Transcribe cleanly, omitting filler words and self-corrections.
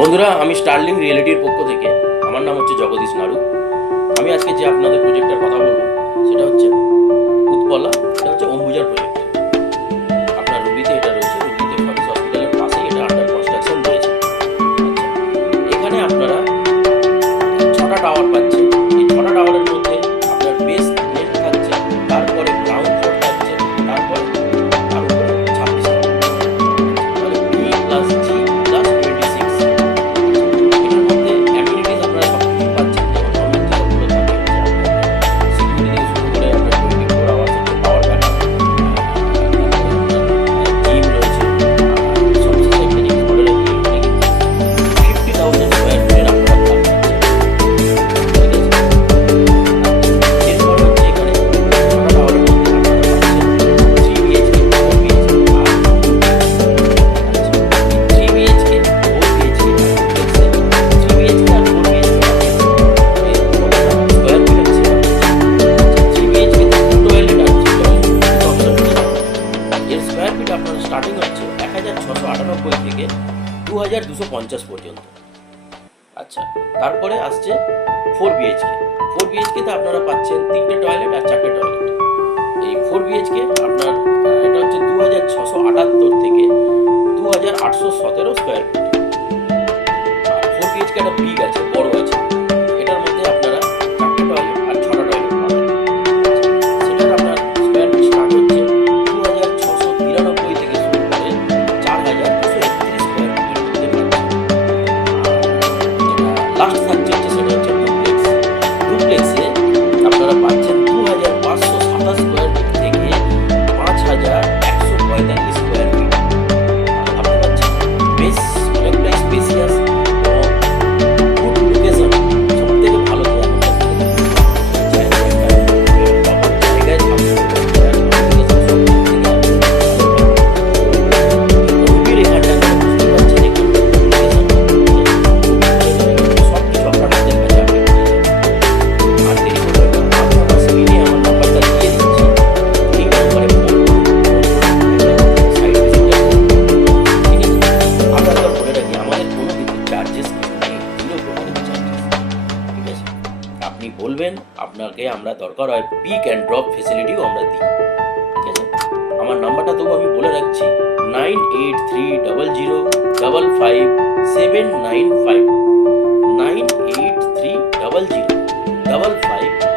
বন্ধুরা, আমি স্টার্লিং রিয়েলিটির পক্ষ থেকে, আমার নাম হচ্ছে জগদীশ নাড়ু। আমি আজকে যে আপনাদের প্রজেক্টের কথা বলবো সেটা হচ্ছে উৎপলা। এটা হচ্ছে অম্বুজার প্রজেক্ট। আপনার রুবিতে এটা রয়েছে, রুবিতে ফরেস্ট হসপিটালের পাশেই এটা আন্ডার কনস্ট্রাকশন রয়েছে। আচ্ছা, এখানে আপনারা 6টা টাওয়ার পাচ্ছেন। এই 6টা টাওয়ারের মধ্যে আপনার বেস নেট থাকছে, তারপরে গ্রাউন্ড ফ্লোর থাকছে, তারপরে তার উপরে 26 টাওয়ার, তাহলে বি প্লাস জি প্লাস 26। এটার মধ্যে অ্যামিনিটিস আপনারা সব কিছু পাচ্ছেন, যেমন নর্মাল যেগুলো থাকে হচ্ছে আপনাদের সিকিউরিটি থেকে শুরু করে আপনার 24 আওয়ার্স হচ্ছে পাওয়ার ব্যাকআপ, তারপরে আপনার জিম রয়েছে। আর সবচেয়ে একটা জিনিস বলে রাখি, এখানে কিন্তু 50,000 স্কোয়ার ফিটের আপনারা ফ্ল্যাট পাচ্ছেন। ঠিক আছে? এরপরে হচ্ছে এখানে 6টা টাওয়ারের মধ্যে আপনারা পাচ্ছেন 3 BHK, 4 BHK আর 2 BHK। আচ্ছা, 3 BHK, 4 BHK আর 2 BHK, 3 BHK আর 4 BHK এর কতটা স্কোয়ার ফিট হচ্ছে? আচ্ছা, 3 BHK তে 2 টয়লেট আর 3 টয়লেট দুটো অপশন রয়েছে। এর স্কোয়ার ফিট আপনার স্টার্টিং হচ্ছে 1698 থেকে 2250 পর্যন্ত। আচ্ছা, তারপরে আসছে 4 BHK। 4 BHK তে আপনারা পাচ্ছেন 3টে টয়লেট আর 4টে টয়লেট। এই 4 BHK আপনার এটা হচ্ছে 2678 থেকে 2817 স্কোয়ার ফিট। আর 4 BHK একটা বিগ আছে, বড় আছে। এটার মধ্যে আপনারা 4টে টয়লেট আর 6টা টয়লেট পাবেন। আচ্ছা, সেটার আপনার স্কোয়ার ফিট স্টার্ট হচ্ছে 2693 থেকে শুরু করে 4231 স্কোয়ার ফিটের মধ্যে পাচ্ছেন। আর যেটা লাস্ট থাকছে হচ্ছে সেটা হচ্ছে ডুপ্লেক্স। ডুপ্লেক্সে আপনারা পাচ্ছেন 2527 স্কোয়ার ফিট থেকে 5145 স্কোয়ার ফিট। ভাবতে পারছেন বেশ অনেকটাই স্পেসিয়াস এবং গুড লোকেশন। সব থেকে ভালো যে এখনকার দিনে জায়গায় প্রপার জায়গায় থাকবে, লোকেশন সব দিক থেকে আপনি ভালো পাবেন। রুবির এখানটা বুঝতে পারছেন, এখানকার লোকেশন সব কিছু আপনার হাতের কাছে আপনি পেয়ে যাবেন। আর দেরি করবেন না, আমি আমার স্ক্রিনে আমার নাম্বারটা দিয়ে দিচ্ছি। এই নাম্বারে ফোন করুন, সাইট ভিজিটটা করুন। ঠিক আছে? আমরা একবার বলে রাখি, আমাদের কোনো কিছু চার্জেস কিছু নেই, 0 প্রকারের চার্জেস। ঠিক আছে? আপনি বলবেন, আপনাকে আমরা দরকার হয় পিক অ্যান্ড ড্রপ ফেসিলিটিও আমরা দিই। ঠিক আছে? আমার নাম্বারটা তবু আমি বলে রাখছি, 9830055795, 9830055795।